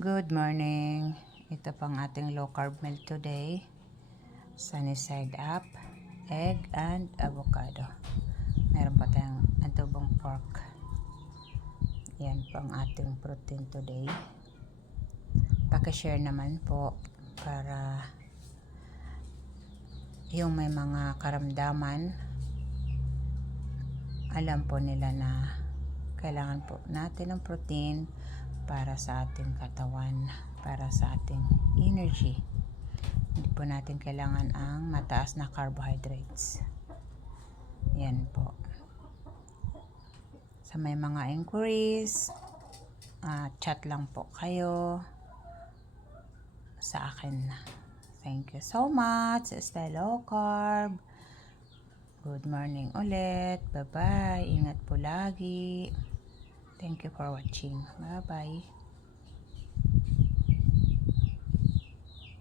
Good morning. Ito pang ating low carb meal today. Sunny side up, egg and avocado. Meron pa tayong adobong pork. Yan po ang ating protein today. Paki-share naman po para yung may mga karamdaman, alam po nila na kailangan po natin ng protein para sa ating katawan, para sa ating energy. Hindi po natin kailangan ang mataas na carbohydrates. Yan po. Sa may mga inquiries, chat lang po kayo sa akin. Thank you so much. Stay low carb. Good morning ulit. Bye-bye. Ingat po lagi. Thank you for watching. Bye-bye.